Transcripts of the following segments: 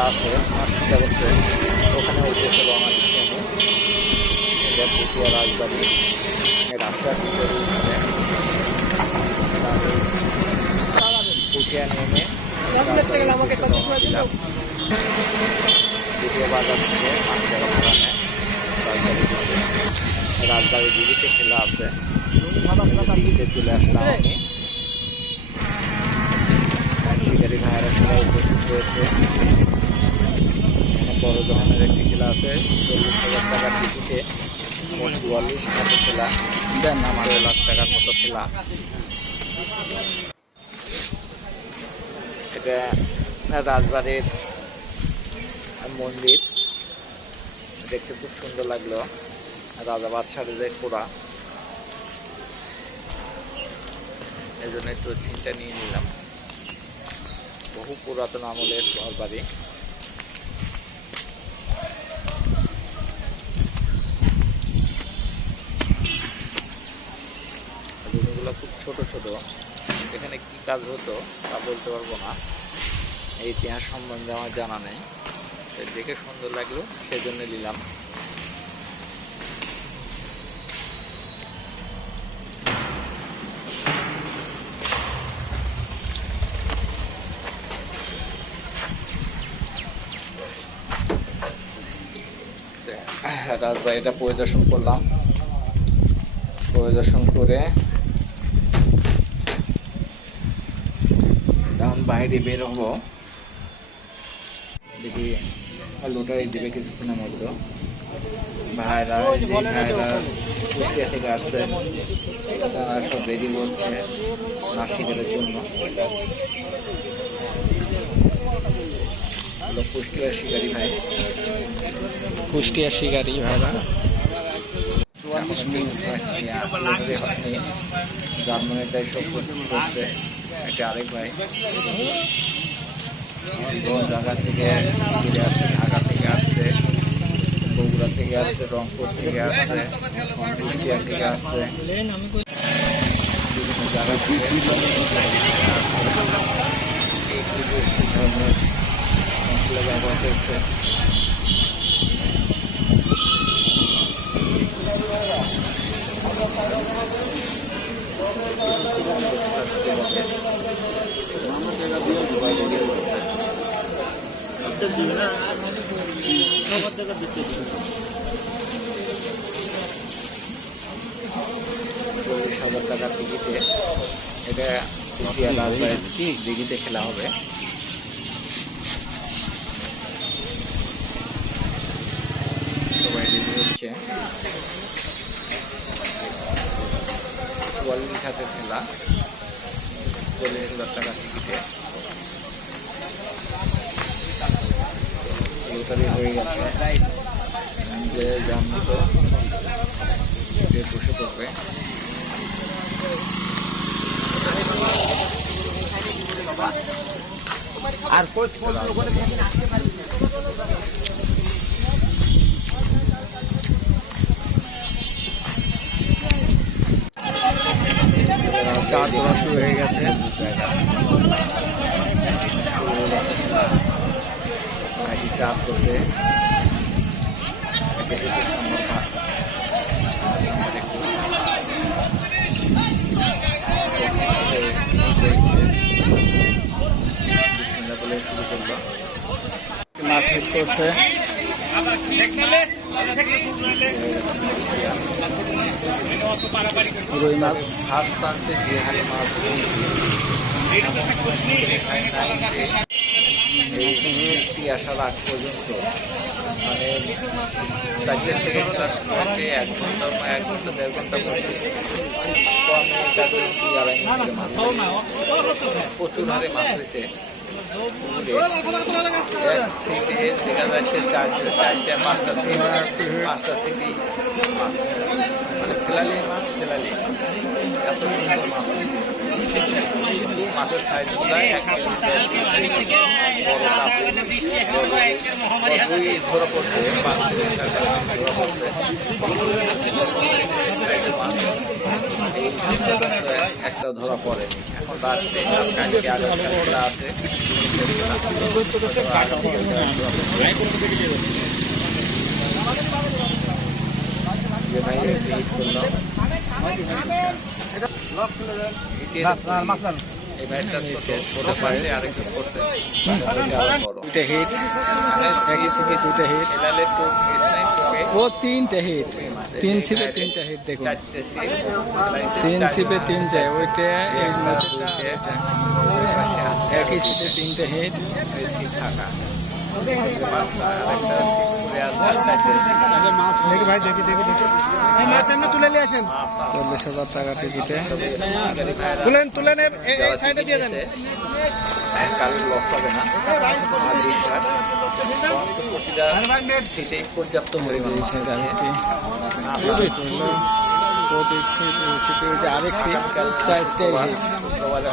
খেলা আছে মাসিকা করতে ওখানে রওনা দিচ্ছি আমি এটা পুটিয়া রাজবাড়ি রাস্তার ভিতরে পুটিয়া নেমে পুটিয়া বাজার থেকে পাঁচ টাকা ভাড়া নেয় রাজবাড়ি রাজবাড়ি দিঘিতে খেলা আছে। দিঘিতে চলে আসলাম আমি। শিকারি ভাইয়েরা উপস্থিত এখানে বড় ধরনের একটি খেলা আছে। চল্লিশ হাজার টাকার টিকিটে চুয়াল্লিশ মতো খেলা। দেন আমাদের লাখ টাকার মতো খেলা। এটা রাজবাড়ির মন্দির। দেখতে খুব সুন্দর লাগল। রাজা বাদশাহের যে কোরা এই জন্য একটু চিন্তা নিয়ে নিলাম। বহু পুরাতন আমলের ঘর বাড়ি রুমগুলো খুব ছোট এখানে কি কাজ হতো তা বলতে পারব না। এই ইতিহাস সম্বন্ধে আমার জানা নেই। দেখে সুন্দর লাগল সেই জন্য নিলাম। রাজবাড়িটা পরিদর্শন করলাম। পরিদর্শন করে বাইরে বের হব। দেখি লোটারি দেবে কিছুক্ষণের মধ্যে। ভাইরা ভাইরা কুষ্টিয়া থেকে আসছে তারা সব রেডি বলছে নাসিকের জন্য। কুষ্টিয়ার শিকারি ভাই। কুষ্টিয়া শিকারি ভাইরা। জার্মানিটাই সব করছে। এটা আরেক ভাই বিভিন্ন জায়গা থেকে ফিরে আসছে ঢাকা থেকে আসছে বগুড়া থেকে আসছে রংপুর থেকে আসছে কুষ্টিয়া থেকে আসছে ব্যবহার করছে চল্লিশ হাজার টাকার টিকিটে এটা পুটিয়া রাজবাড়ির দিঘিতে খেলা হবে সবাই রেডি হচ্ছে হাজার খেলা চল্লিশ হাজার টাকা টিকিটে লটারি হয়ে গেছে। যে যার মতো বসে পড়বে। আর কোচ চা তোলা শুরু হয়ে গেছে। চাপ করছে। মাছ করছে। রুই মাছ হাত টানছে যে হারে মাছ বৃষ্টি আসার আগ পর্যন্ত। মানে চারটে থেকে হয়েছে এক ঘণ্টা এক ঘণ্টা দেড় ঘণ্টা। প্রচুর হারে মাছ হয়েছে। সিটে দেখা যাচ্ছে চারটে চারটে পাঁচটা সিট পাঁচটা সিটি মাছ। ফেলালি মাছ মাছ এত সুন্দর মাছ হয়েছে। কিন্তু মাছের সাইজগুলো ধরা পড়ছে একটা ধরা পড়েনি এখন রাত্রে কালকে আছে। যে ভাই হিট ও তিনটা হিট। তিন ছিপে তিনটা হিট দেখুন। তিন ছিপে তিনটে ওইটা একই ছিপে তিনটে হিট। আছে। চল্লিশ হাজার টাকা টিকিটে তুলেন তুলে এই সাইডে দিয়ে দেন টিকিট লস হবে না আমার বিশ্বাস প্রতিটা সিটে পর্যাপ্ত পরিমাণ। আরেকটি চারটে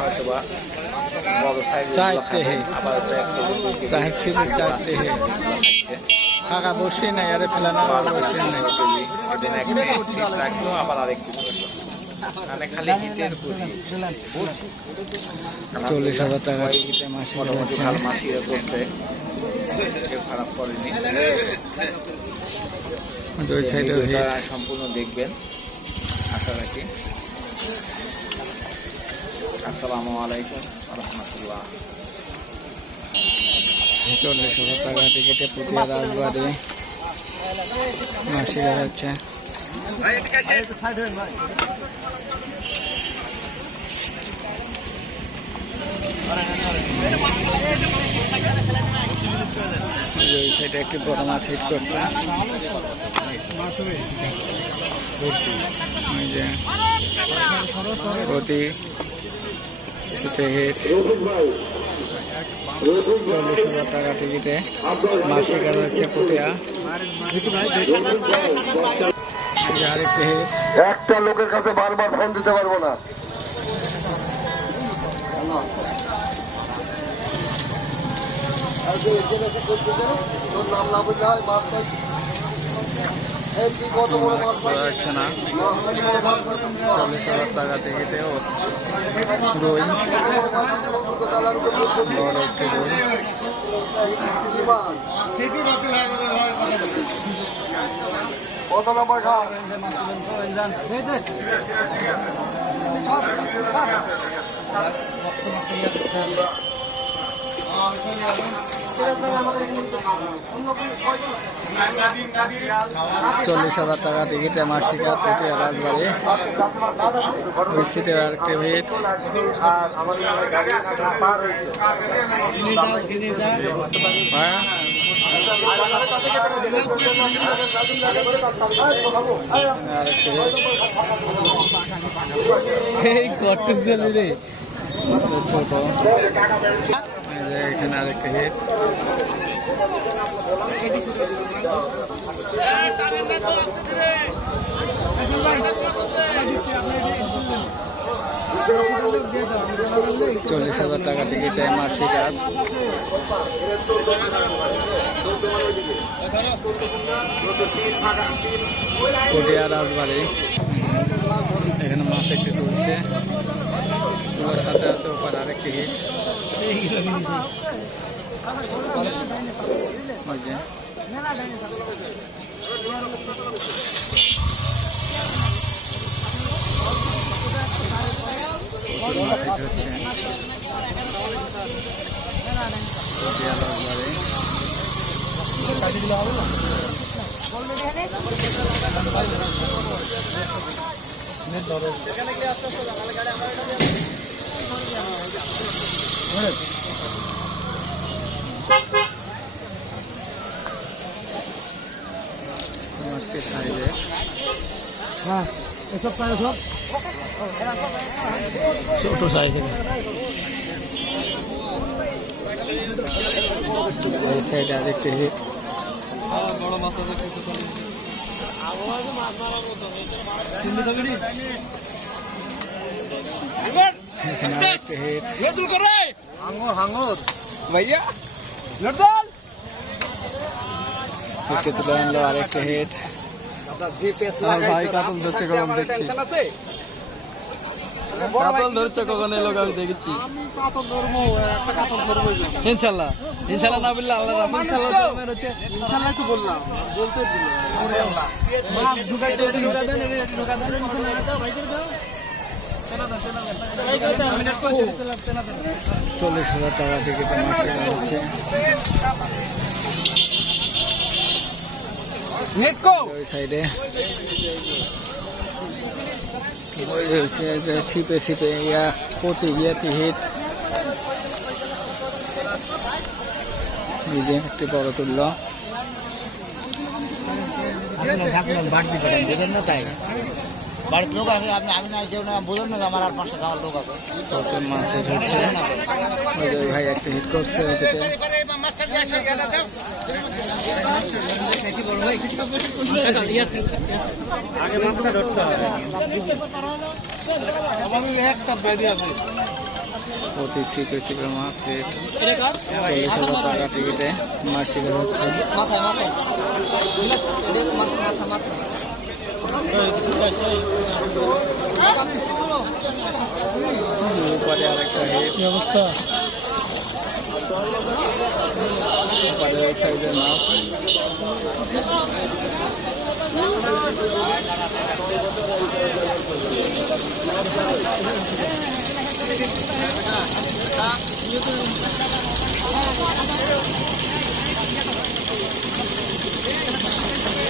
হয়তো বা ফাঁকা বসে নাই, আরে ফেলানো বসে নাই আবার আরেকটু। চল্লিশ হাজার টাকা। সম্পূর্ণ দেখবেন আশা রাখি আসসালামু আলাইকুম রহমতুল্লাহ চল্লিশ হাজার টাকা টিকিটে পুটিয়া রাজবাড়ি। ওই সাইডে একটি বড় মাছ হিট করছে। প্রতি হিট চল্লিশ হাজার টাকা শিকার হচ্ছে পুটিয়া। একটা লোকের কাছে বারবার ফোন দিতে পারব না। নাম না বললে হয় মাছ পাই এই তুই কত বড় মাছ পাওয়া যাচ্ছে না চল্লিশ হাজার টাকা টিকিটে রুই বড় একটি কত নম্বর ঘাট চল্লিশ হাজার টাকা টিকিটে পার হয়েছে হ্যাঁ। এই ছোট। এখানে আরেকটি হিট চল্লিশ হাজার টাকা টিকিটে মাছ শিকার পটিয়া রাজবাড়ি। মাছ একটি তুলছে তোলার সাথে সাথে ওপার আরেকটি হিট যে। প্রচুর মাছ হিট হচ্ছে পটিয়া রাজবাড়ি মাছটি সাইজে হ্যাঁ এসব প্রায় সব ছোট সাইজের এই সাইডে আরেকটি হিট এখানে আরেকটি হিট হাঙ্গর হাঙ্গর হিটকে তুলে আনলো আরেকটি হিট ভাই কাতল ধরছে কখন দেখছি। কাতল ধরছে কখন এলো আমি দেখেছি আমি কাতল ধরবো একটা কাতল ধরবো ইনশাল্লাহ ইনশাল্লাহ না বললে আল্লাহ ইনশাল্লাহ তো বললাম বলতে চল্লিশ হাজার টাকা মাসে হচ্ছে ওই সাইডে ওই হচ্ছে যে সিপে সিপে ইয়া প্রতি ইয়াতে হিট নিজে একটি বড় তুললো বাড়তি পাঠান তাই? বাড়িতে লোক আছে আপনি আমি না কেউ না বুঝেন না আমার আর পাঁচটা আমার লোক আছে। মাছের হচ্ছে। ভাই একটা হিট করছে আগে মাছটা ধরতে হবে। একটা বেরিয়ে আছে। প্রতি সিপে সিপে মাছ হিট চল্লিশ হাজার টাকা টিকিটে মাছ শিকার হচ্ছে। হিট অবস্থা? সাইডের মাছ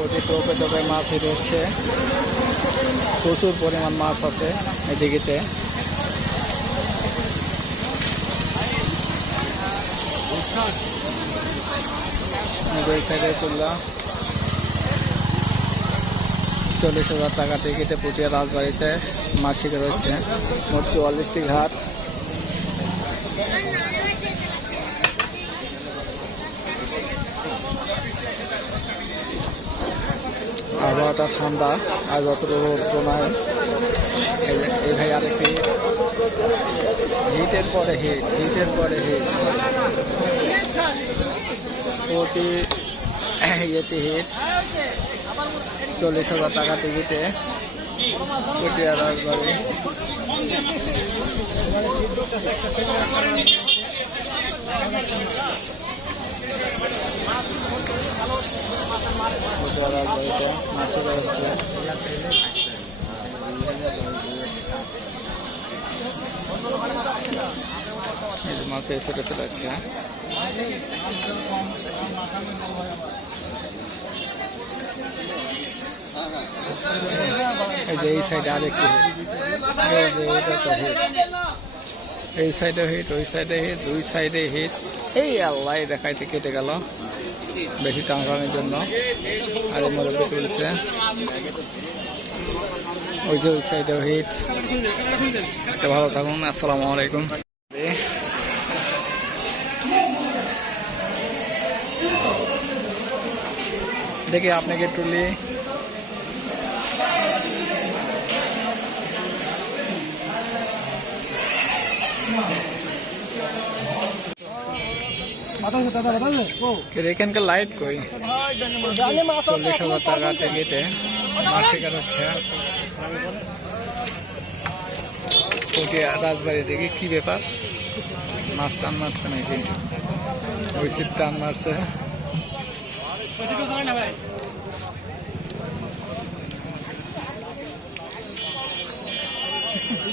ওটি টোপে টোপে মাছ হচ্ছে প্রচুর পরিমাণ মাছ আছে তুললা। চল্লিশ হাজার টাকা টিকিটে পুটিয়া রাজবাড়িতে মাছ শিকার হচ্ছে মোট চুয়াল্লিশটি ঘাট। আবহাওয়াটা ঠান্ডা, আজ অতটা রোদ্র নাই। এই ভাই আরেকটি হিটের পরে হিট, হিটের পরে হিট। প্রতি হিট। চল্লিশ হাজার টাকা টিকিটে। রাজবাড়িতে মাসে হচ্ছে এই যে মাছে ছোটো ছোটো আছে এই যে এই সাইডে আরেকটি হিট এই যে এটা তো হিট এই সাইডে হিট ওই সাইডে হিট দুই সাইডে হিট এই আল্লাহ দেখাইতে কেটে গেল। বেশি টাঙ্গানোর জন্য। আর মুরব্বী তুলছে ওই যে ওই সাইডে হিট ভালো থাকুন, আসসালামু আলাইকুম। দেখি আপনাকে টুলি এখানকার লাইট কই চল্লিশ হাজার টাকা টিকিটে মাছ শিকার হচ্ছে রাজবাড়ি দেখি কি ব্যাপার মাছ টান মারছে নাকি ওই সিট টান মারছে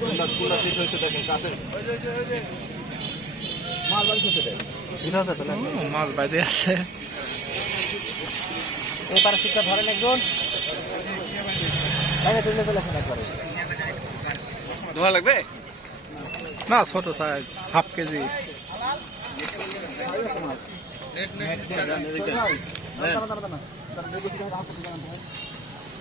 কোনটা ঠিক হয়েছে দেখেন কাছে মাল বাড়ি খেতে দেয় মাছ বাইরে আছে এবার সিটটা ধরেন একজন ধোয়া লাগবে না ছোট সাইজ হাফ কেজি ও